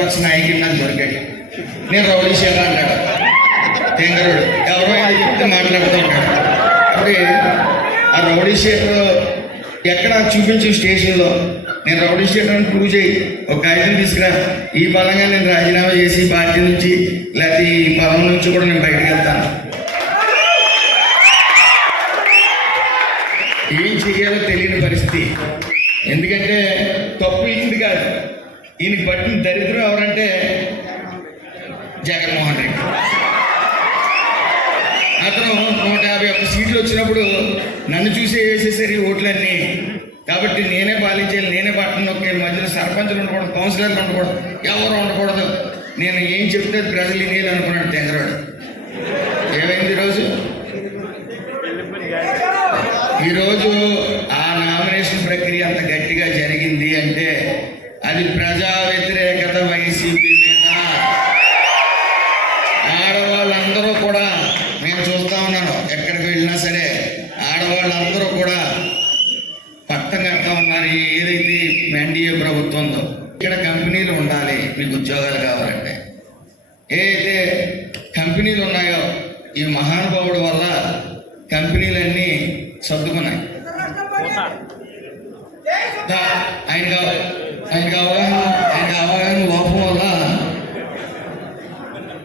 ప్రతిపక్ష నాయకుడు నాకు దొరికాడు నేను రౌడీ షేటర్ అంటాడు తెంగరుడు. ఎవరో చెప్తే మాట్లాడుతున్నాడు ఉంటాడు. అప్పుడు ఆ రౌడీ షీటర్ ఎక్కడ చూపించు స్టేషన్లో నేను రౌడీ షీటర్ అని ప్రూవ్ చేయి. ఒక కాగితం తీసుకురా. ఈ బలంగా నేను రాజీనామా చేసి పార్టీ నుంచి లేకపోతే ఈ పదం నుంచి కూడా నేను బయటకు వెళ్తాను. ఏం చేయాలో తెలియని పరిస్థితి. ఎందుకంటే తప్పు ఇచ్చింది కాదు. ఈయనకి పట్టిన దరిద్రం ఎవరంటే జగన్మోహన్ రెడ్డి. అతను నూట యాభై ఒక్క సీట్లు వచ్చినప్పుడు నన్ను చూసి వేసేసరి ఓట్లన్నీ. కాబట్టి నేనే పాలించాలి నేనే పట్టణం నొక్కేయాలి మధ్యలో సర్పంచులు ఉండకూడదు కౌన్సిలర్లు ఉండకూడదు ఎవరు ఉండకూడదు. నేను ఏం చెప్తే ప్రజలు నేను అనుకున్నాడు తెంగరాడు. ఏమైంది ఈరోజు ఈరోజు ఆ నామినేషన్ ప్రక్రియ అంత గట్టిగా జరిగింది అంటే అది ప్రజా వ్యతిరేకత వైసీపీ మీద. ఆడవాళ్ళందరూ కూడా నేను చూస్తా ఉన్నాను ఎక్కడికి వెళ్ళినా సరే. ఆడవాళ్ళందరూ కూడా పట్టం కడతా ఉన్నారు ఏదైతే ఎన్డీఏ ప్రభుత్వంలో. ఇక్కడ కంపెనీలు ఉండాలి మీకు ఉద్యోగాలు కావాలంటే. ఏదైతే కంపెనీలు ఉన్నాయో ఈ మహానుభావుడు వల్ల కంపెనీలన్నీ సర్దుకున్నాయి. ఆయనకు అవ- ఆయనకు అవగాహన ఆయనకు అవగాహన లోపం వల్ల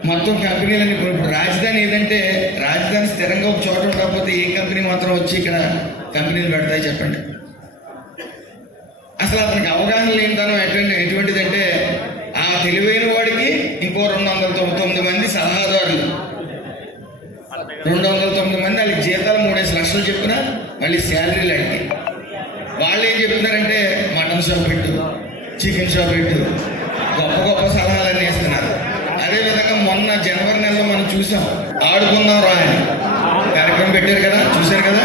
మొత్తం కంపెనీలన్నీ ఇప్పుడు రాజధాని ఏదంటే రాజధాని స్థిరంగా ఒక చోట ఉండకపోతే ఏ కంపెనీ మాత్రం వచ్చి ఇక్కడ కంపెనీలు పెడతాయి చెప్పండి అసలు అతనికి అవగాహన లేనితనం ఎటువంటి ఎటువంటిదంటే ఆ తెలివైన వాడికి ఇంకో రెండు వందల తొంభై తొమ్మిది మంది సలహాదారులు. రెండు వందల తొమ్మిది మంది వాళ్ళకి జీతాలు మూడేసి లక్షలు చెప్పిన మళ్ళీ శాలరీలు అడిగి వాళ్ళు ఏం చెప్తున్నారంటే మటన్ షాప్ పెట్టు. చికెన్ షాప్ పెట్టు గొప్ప గొప్ప సలహాలన్నీ ఇస్తున్నారు అదేవిధంగా మొన్న జనవరి నెలలో మనం చూసాం ఆడుకుందాం రా అని. కార్యక్రమం పెట్టారు కదా చూశారు కదా?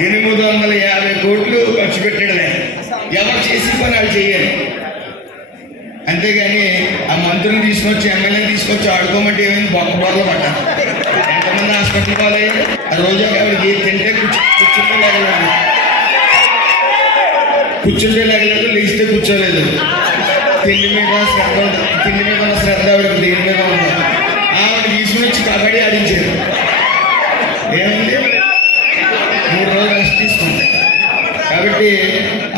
ఎనిమిది వందల యాభై కోట్లు ఖర్చు పెట్టాడులే ఎవరు చేసి పని వాళ్ళు చేయాలి అంతేగాని ఆ మంత్రిని తీసుకొచ్చి ఎమ్మెల్యేని తీసుకొచ్చి ఆడుకోమంటే ఏమైంది? బొక్క బొర్రలు పట్ట ఎంతమంది హాస్పిటల్ పోలేదు ఆ రోజు ఆవిడకి తింటే కూర్చుంటే కూర్చుంటే లేగలేదు లేస్తే కూర్చోలేదు. తిండి మీద శ్రద్ధ తిండి మీద ఉన్న శ్రద్ధ ఆవిడకి దేని మీద ఉండదు ఆవిడ తీసుకుని వచ్చి కబడ్డీ ఆడించారు ఏముంది మూడు రోజులు రెస్ట్ తీసుకుంది కాబట్టి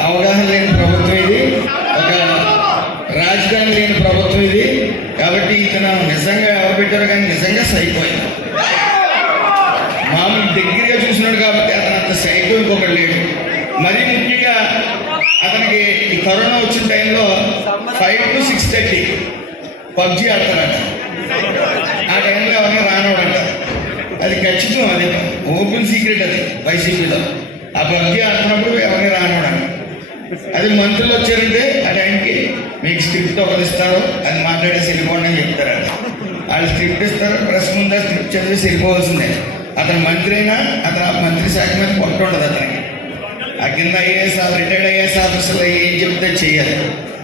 అవగాహన లేని ప్రభుత్వం ఇది. ఒక రాజధాని లేని ప్రభుత్వం ఇది. కాబట్టి ఇతను నిజంగా ఎవరు పెట్టారు కానీ నిజంగా సైపోయింది మామూలు దగ్గరగా చూసినాడు కాబట్టి అతను అంత సైకో ఇంకొకటి లేడు. మరీ ముఖ్యంగా అతనికి ఈ కరోనా వచ్చిన టైంలో five to six thirty PUBG ఆడతారట. ఆ టైంలో ఎవరైనా రానవడంట అది ఖచ్చితం అది. ఓపెన్ సీక్రెట్ అది వైసీపీలో. ఆ పబ్జి ఆడుతున్నప్పుడు ఎవరిని రానవడంట అది మంత్రులు వచ్చారంటే ఆ టైంకి మీకు స్క్రిప్ట్ ఒకటి ఇస్తారు అది మాట్లాడేసి వెళ్ళిపోండి అని చెప్తారు అది. వాళ్ళు స్క్రిప్ట్ ఇస్తారు ప్రెస్ ముందు స్క్రిప్ట్ చదివేసి వెళ్ళిపోవాల్సిందే అతను మంత్రి అయినా అతను మంత్రి శాఖ మీద పట్టు ఉండదు అతనికి. ఆ కింద ఐఏఎస్ రిటైర్డ్ ఐఏఎస్ ఆఫీసర్లు ఏం చెప్తే చేయాలి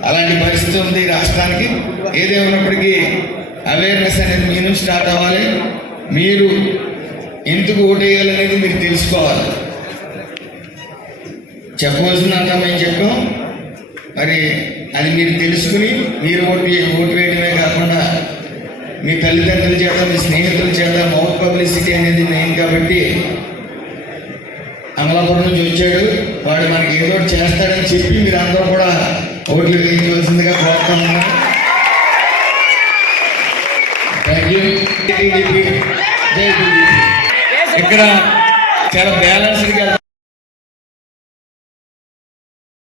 అలాంటి పరిస్థితి ఉంది ఈ రాష్ట్రానికి. ఏదేమైనప్పటికీ అవేర్నెస్ అనేది మీ నుంచి స్టార్ట్ అవ్వాలి. మీరు ఎందుకు ఓటేయాలనేది మీరు తెలుసుకోవాలి. చెప్పవలసినంత మేము చెప్పాం? మరి అది మీరు తెలుసుకుని మీరు ఓటు ఓటు వేయడమే కాకుండా మీ తల్లిదండ్రుల చేత మీ స్నేహితుల చేత మౌత్ పబ్లిసిటీ అనేది మెయిన్ కాబట్టి అమలాపురం నుంచి వచ్చాడు వాడు మనకి ఏదో చేస్తాడని చెప్పి మీరు అందరూ కూడా ఓట్లు వేయించవలసిందిగా కోరుతా ఉన్నాను. ఇక్కడ చాలా బ్యాలెన్స్డ్గా